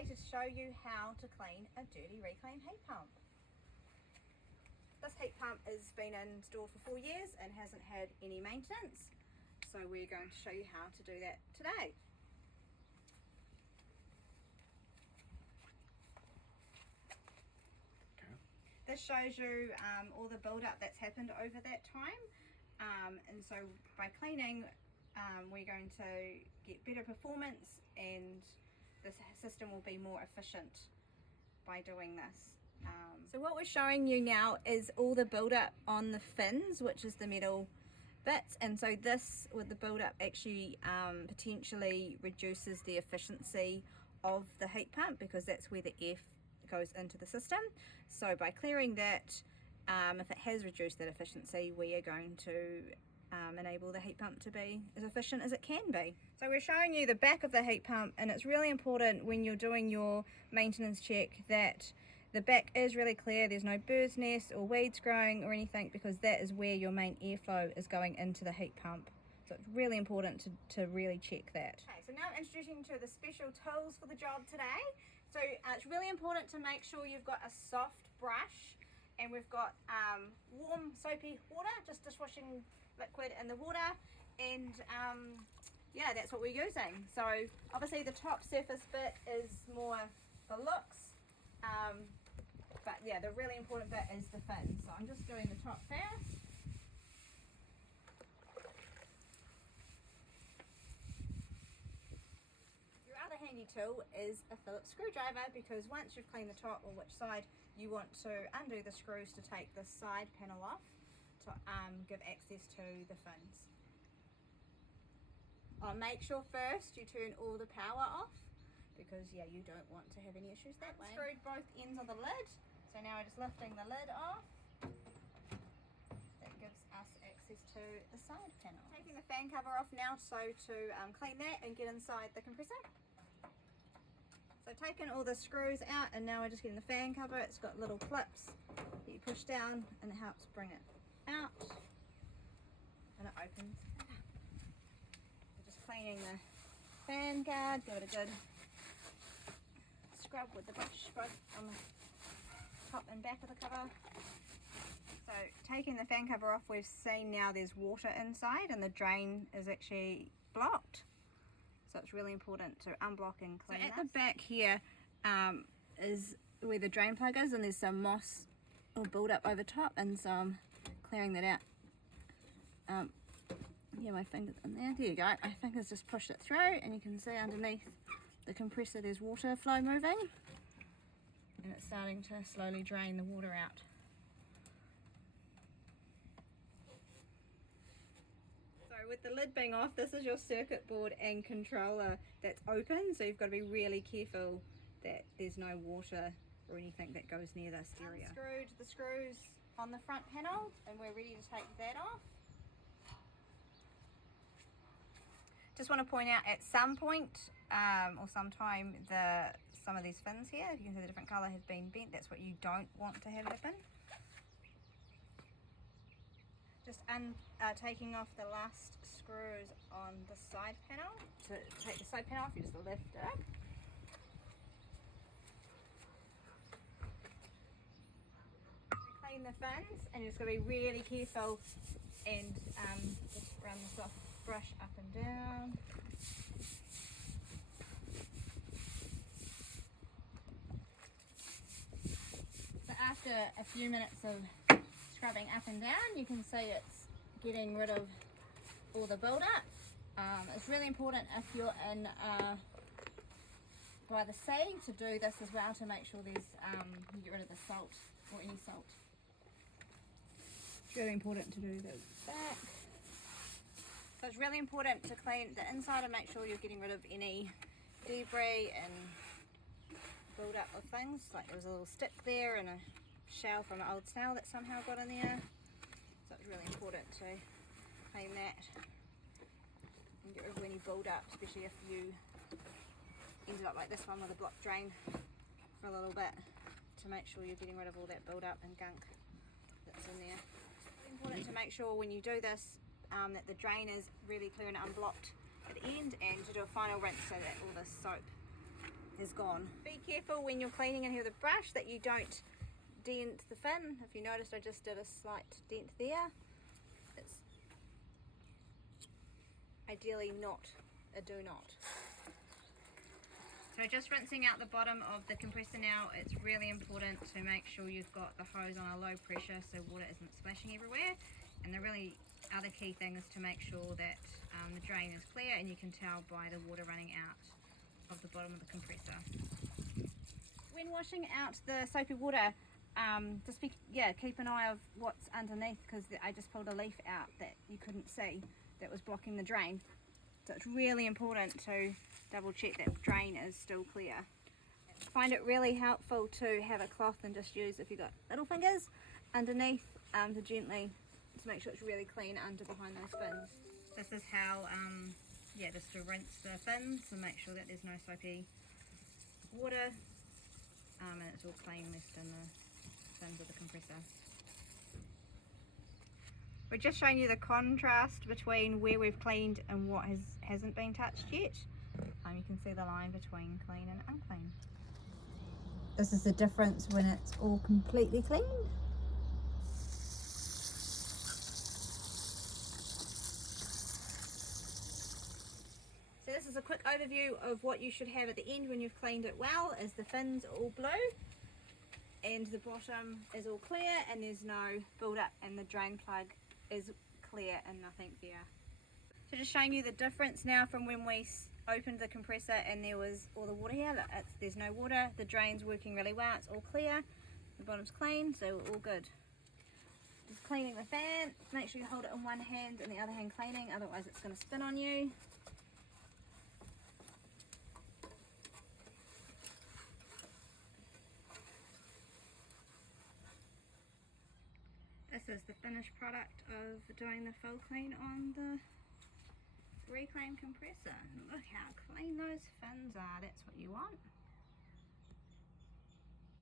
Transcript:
today to show you how to clean a dirty reclaim heat pump. This heat pump has been installed for 4 years and hasn't had any maintenance, so we're going to show you how to do that today. This shows you all the build-up that's happened over that time, and so by cleaning we're going to get better performance and the system will be more efficient by doing this. So what we're showing you now is all the build-up on the fins, which is the metal bits, and so this with the build-up actually potentially reduces the efficiency of the heat pump, because that's where the air goes into the system. So by clearing that, if it has reduced that efficiency, we are going to enable the heat pump to be as efficient as it can be. So we're showing you the back of the heat pump, and it's really important when you're doing your maintenance check that the back is really clear, there's no bird's nest or weeds growing or anything, because that is where your main airflow is going into the heat pump. So it's really important to really check that. Okay, so now I'm introducing you to the special tools for the job today. So it's really important to make sure you've got a soft brush, and we've got warm soapy water, just dishwashing liquid in the water, and yeah, that's what we're using. So obviously the top surface bit is more for looks, but yeah, the really important bit is the fins. So I'm just doing the top first. Your other handy tool is a Phillips screwdriver, because once you've cleaned the top, or which side, you want to undo the screws to take the side panel off to give access to the fins. I'll make sure first you turn all the power off, because yeah, you don't want to have any issues that way. Screwed both ends of the lid, so now we're just lifting the lid off. That gives us access to the side panel. Taking the fan cover off now, so to clean that and get inside the compressor. So taking all the screws out, and now we're just getting the fan cover. It's got little clips that you push down and it helps bring it out, and it opens. So just cleaning the fan guard, give it a good scrub with the brush both on the top and back of the cover. So taking the fan cover off, we've seen now there's water inside and the drain is actually blocked. So it's really important to unblock and clean. So at the back here is where the drain plug is, and there's some moss or build up over top, and so I'm clearing that out. Yeah, my finger's in there. There you go. My fingers just pushed it through, and you can see underneath the compressor there's water flow moving, and it's starting to slowly drain the water out. So with the lid being off, this is your circuit board and controller that's open, so you've got to be really careful that there's no water or anything that goes near this area. Unscrewed the screws on the front panel, and we're ready to take that off. Just want to point out, at some point or sometime, some of these fins here, you can see the different colour, have been bent. That's what you don't want to have happen. Just taking off the last screws on the side panel. To take the side panel off, you just lift it up. Clean the fins, and you're just going to be really careful and just run the soft brush up and down. So after a few minutes of scrubbing up and down, you can see it's getting rid of all the build-up. It's really important if you're in by the sea to do this as well, to make sure there's you get rid of the salt or any salt. It's really important to do the back. So it's really important to clean the inside and make sure you're getting rid of any debris and build up of things. Like there was a little stick there and a shell from an old snail that somehow got in there. So it's really important to clean that and get rid of any build up, especially if you ended up like this one with a blocked drain for a little bit, to make sure you're getting rid of all that build up and gunk that's in there. It's important to make sure when you do this that the drain is really clear and unblocked at the end, and to do a final rinse so that all the soap has gone. Be careful when you're cleaning in here with a brush that you don't dent the fin. If you noticed, I just did a slight dent there. It's ideally not a do not. So just rinsing out the bottom of the compressor now. It's really important to make sure you've got the hose on a low pressure so water isn't splashing everywhere. And the really other key thing is to make sure that the drain is clear, and you can tell by the water running out of the bottom of the compressor. When washing out the soapy water, keep an eye of what's underneath, because I just pulled a leaf out that you couldn't see that was blocking the drain. So it's really important to double check that drain is still clear. I find it really helpful to have a cloth and just use, if you've got little fingers, underneath to gently, to make sure it's really clean under behind those fins. This is how, just to rinse the fins and make sure that there's no soapy water, and it's all clean left in the fins of the compressor. We're just showing you the contrast between where we've cleaned and what hasn't been touched yet. You can see the line between clean and unclean. This is the difference when it's all completely clean. So this is a quick overview of what you should have at the end when you've cleaned it well. Is the fins all blue and the bottom is all clear and there's no build up, and the drain plug is clear and nothing there. So just showing you the difference now from when we opened the compressor and there was all the water here. There's no water, the drain's working really well, it's all clear, the bottom's clean, so we're all good. Just cleaning the fan, make sure you hold it in one hand and the other hand cleaning, otherwise it's going to spin on you. This is the finished product of doing the full clean on the reclaim compressor. Look how clean those fins are, that's what you want.